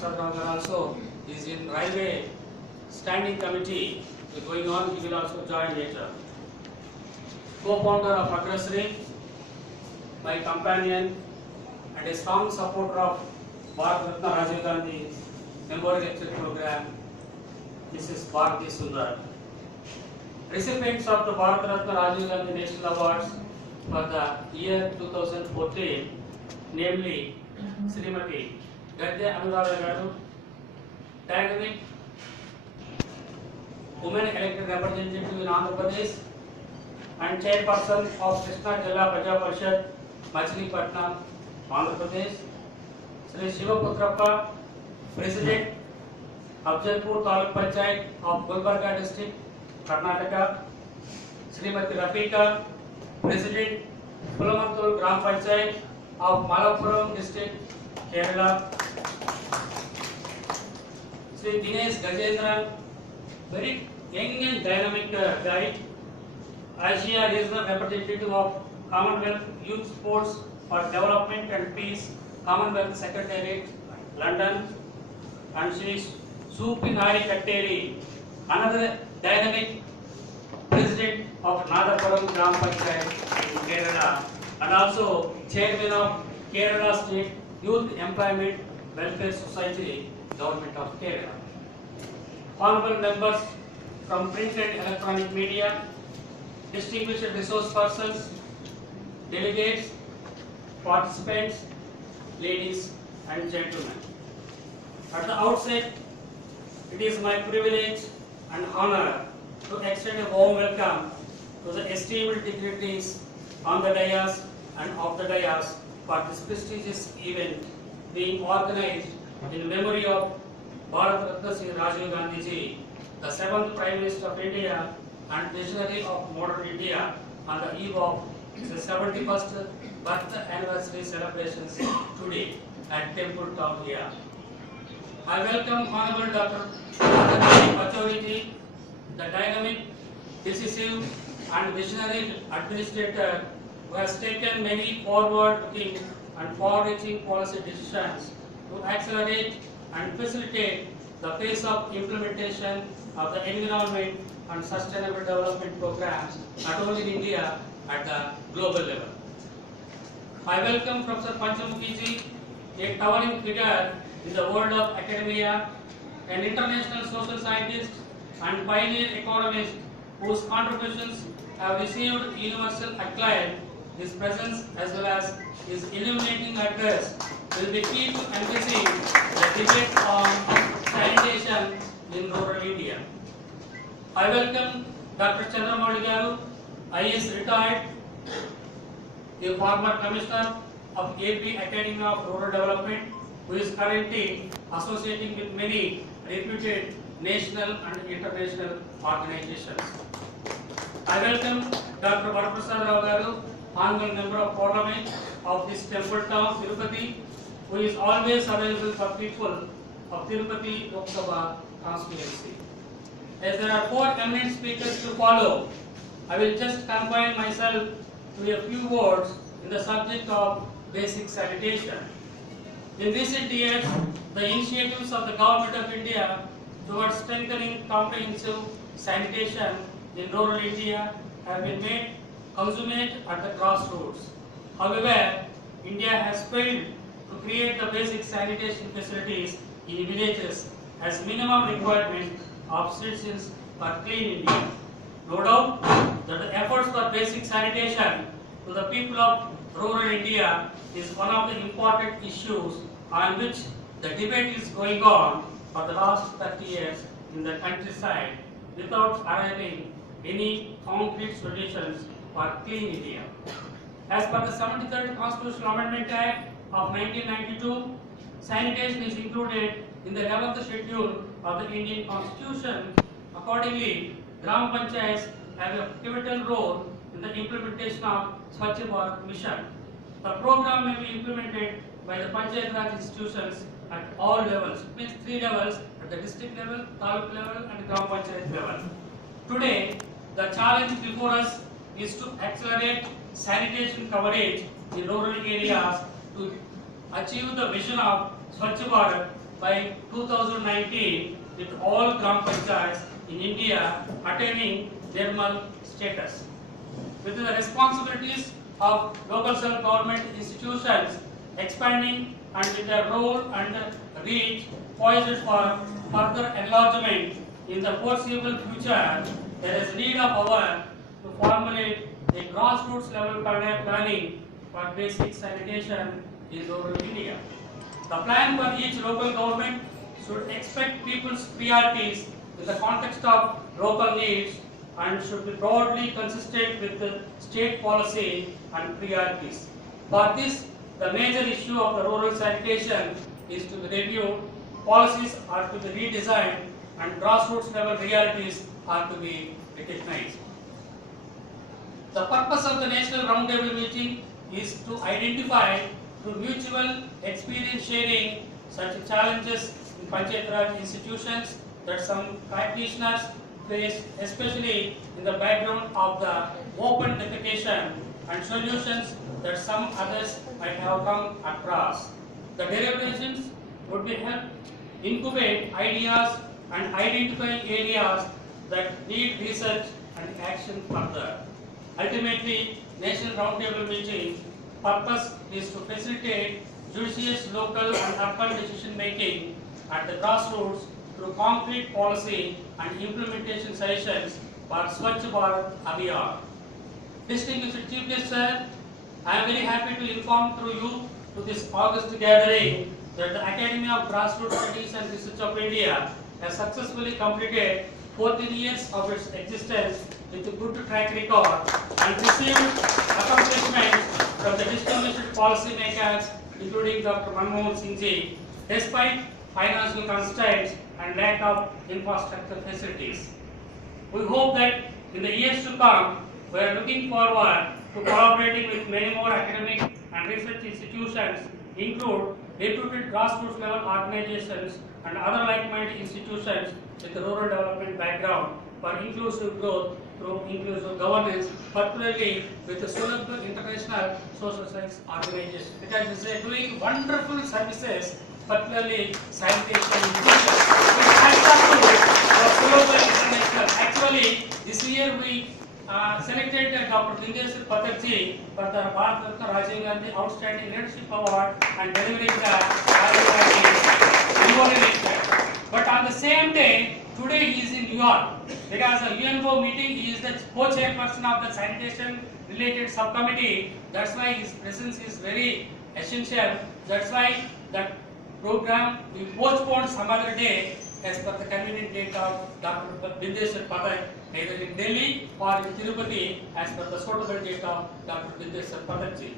Prasad Rao also is in railway standing committee going on. He will also join later. Co-founder of Agrasri, my companion and a strong supporter of Bharat Ratna Rajiv Gandhi Memorial Lecture Program, Mrs. Bharati Sundar. Recipients of the Bharat Ratna Rajiv Gandhi National Awards for the year 2014, namely Srimati Gadya Anuradha Garu, dynamic women elected representative in Andhra Pradesh and chairperson of Krishna Jilla Praja Parishad, Machilipatnam, Andhra Pradesh. Sri Shiva Putrappa, President Afzalpur Taluk Panchayat of Gulbarga District, Karnataka. Srimati Rafika, President Pulamantur Gram Panchayat of Malappuram District, Kerala. Sri Dinesh Gajendran, very young and dynamic guy, Asia Regional Representative of Commonwealth Youth Sports for Development and Peace, Commonwealth Secretariat, London. And Sri Supinari Katteri, another dynamic President of Nadapuram Gram Panchayat in Kerala, and also Chairman of Kerala State Youth Employment Welfare Society, Government of Kerala. Honorable members from print and electronic media, distinguished resource persons, delegates, participants, ladies and gentlemen. At the outset, it is my privilege and honor to extend a warm welcome to the esteemed dignitaries on the dais and off the dais for this prestigious event being organized in memory of Bharat Ratna Shri Rajiv Gandhi Ji, the 7th Prime Minister of India and visionary of modern India, on the eve of the 71st birth anniversary celebrations today at Temple Town here. I welcome Honorable Dr. Pachauri Ji, the dynamic, decisive and visionary administrator who has taken many forward-looking and far-reaching policy decisions to accelerate and facilitate the pace of implementation of the environment and sustainable development programs, not only in India, at the global level. I welcome Professor Panchamukhi Ji, a towering figure in the world of academia, an international social scientist and pioneer economist whose contributions have received universal acclaim. His presence as well as his illuminating address will be key to emphasizing the debate on sanitation in rural India. I welcome Dr. Chandramouli Garu, IAS retired, a former commissioner of AP Academy of Rural Development, who is currently associating with many reputed national and international organizations. I welcome Dr. Varaprasad Rao Garu, Honorable Member of Parliament of this temple town, Tirupati, who is always available for people of Tirupati Lok Sabha constituency. As there are 4 eminent speakers to follow, I will just confine myself to a few words in the subject of basic sanitation. In recent years, the initiatives of the Government of India towards strengthening comprehensive sanitation in rural India have been made consummate at the grassroots. However, India has failed to create the basic sanitation facilities in villages as minimum requirement of citizens for clean India. No doubt that the efforts for basic sanitation to the people of rural India is one of the important issues on which the debate is going on for the last 30 years in the countryside without arriving any concrete solutions for clean India. As per the 73rd Constitutional Amendment Act of 1992, sanitation is included in the 11th schedule of the Indian Constitution. Accordingly, Gram Panchayats have a pivotal role in the implementation of Swachh Bharat Mission. The program may be implemented by the Panchayat Raj institutions at all levels. It means 3 levels, at the district level, taluk level and Gram Panchayat level. Today, the challenge before us is to accelerate sanitation coverage in rural areas to achieve the vision of Swachh Bharat by 2019 with all Gram Panchayats in India attaining Nirmal status. With the responsibilities of local self-government institutions expanding and with their role and reach poised for further enlargement in the foreseeable future, there is need of our to formulate a grassroots level planning for basic sanitation in rural India. The plan for each local government should expect people's priorities in the context of local needs and should be broadly consistent with the state policy and priorities. For this, the major issue of the rural sanitation is to be reviewed, policies are to be redesigned, and grassroots level realities are to be recognized. The purpose of the National Roundtable meeting is to identify through mutual experience sharing such challenges in Panchayat Raj institutions that some practitioners face, especially in the background of the open defecation, and solutions that some others might have come across. The deliberations would be help incubate ideas and identify areas that need research and action further. Ultimately, National Roundtable meeting purpose is to facilitate judicious local and urban decision making at the grassroots through concrete policy and implementation sessions for Swachh Bharat Abhiyan. Distinguished Chief Guest Sir, I am very happy to inform through you to this August gathering that the Academy of Grassroots Studies and Research of India has successfully completed 14 years of its existence with a good track record and received accomplishments from the distinguished policy makers including Dr. Manmohan Singh ji, despite financial constraints and lack of infrastructure facilities. We hope that in the years to come, we are looking forward to collaborating with many more academic and research institutions, include reputed grassroots level organizations and other like-minded institutions with a rural development background for inclusive growth through inclusive governance, particularly with the Sulabh International Social Science Organization, because they are doing wonderful services, particularly sanitation institutions. Thanks to Sulabh International. Actually, this year we selected Dr. Lingeshwar Pathak ji for the Bharat Ratna Rajiv Gandhi Outstanding Leadership Award and delivering the Rajiv Gandhi memorial. But on the same day, today he is in New York because the UNO meeting, he is the co-chairperson of the sanitation related subcommittee. That's why his presence is very essential. That's why that program we postponed some other day as per the convenient date of Dr. Lingeshwar Pathak, either in Delhi or in Tirupati as per the suitable date of Dr. Lingeshwar Pathak ji.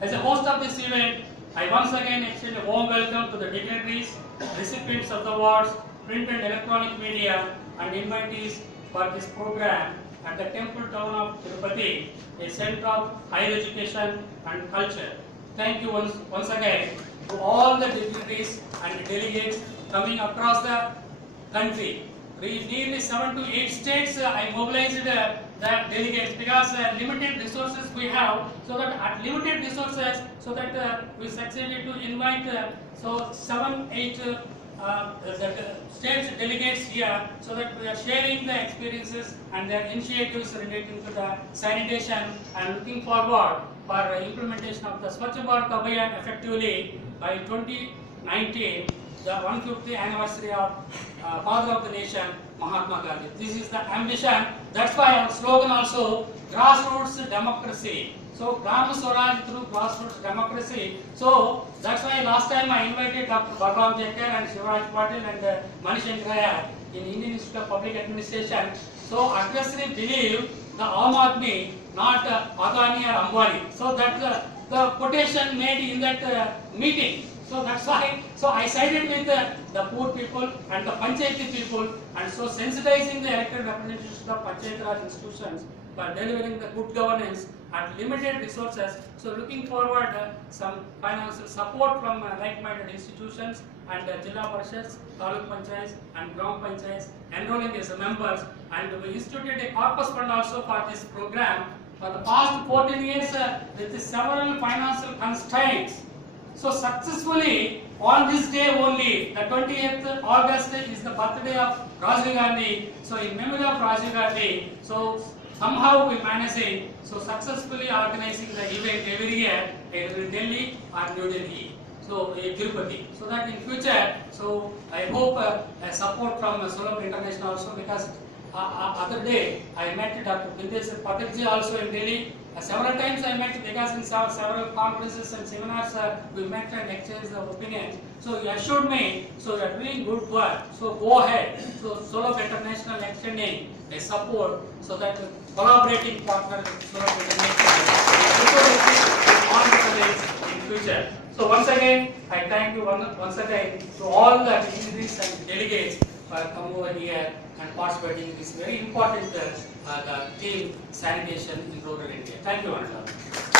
As a host of this event, I once again extend a warm welcome to the dignitaries, recipients of the awards, print and electronic media, and invitees for this program at the temple town of Tirupati, a center of higher education and culture. Thank you once again to all the dignitaries and delegates coming across the country. Nearly 7 to 8 states I mobilized the delegates because limited resources we have, so that at limited resources, so that we succeeded to invite 7-8 states delegates here, so that we are sharing the experiences and their initiatives relating to the sanitation and looking forward for implementation of the Swachh Bharat Abhiyan effectively by 2019, the 150th anniversary of Father of the Nation, Mahatma Gandhi. This is the ambition. That's why our slogan also, grassroots democracy. So, Gram Swaraj through grassroots democracy. So, that's why last time I invited Dr. Balram Jekkar and Shivaraj Patil and Manish Shankaraya in Indian Institute of Public Administration. So, aggressively believe the Aam Aadmi, not Adani or Ambani. So, that's the quotation made in that meeting. So that's why, I sided with the poor people and the Panchayati people, and so sensitizing the elected representatives of Panchayat Raj institutions for delivering the good governance at limited resources. So looking forward some financial support from like-minded institutions and Jilla Parishads, Taluk Panchayats and Gram Panchayats enrolling as members, and we instituted a corpus fund also for this program. For the past 14 years with several financial constraints, So successfully on this day only, the 20th August is the birthday of Rajiv Gandhi. So in memory of Rajiv Gandhi, so somehow we managing so successfully organizing the event every year either in Delhi or New Delhi. So Tirupati. So that in future, so I hope support from Sulabh International also, because other day I met Dr. Bindesh Pathakji also in Delhi. Several times I met because in several conferences and seminars we met and exchanged the opinions. So he assured me, so you are doing good work, so go ahead. So Sulabh International extending a support so that collaborating partner with Sulabh International in future. So once again, I thank you once again to all the dignitaries and delegates for coming over here and participating in this very important team sanitation in rural India. Thank you, Anand.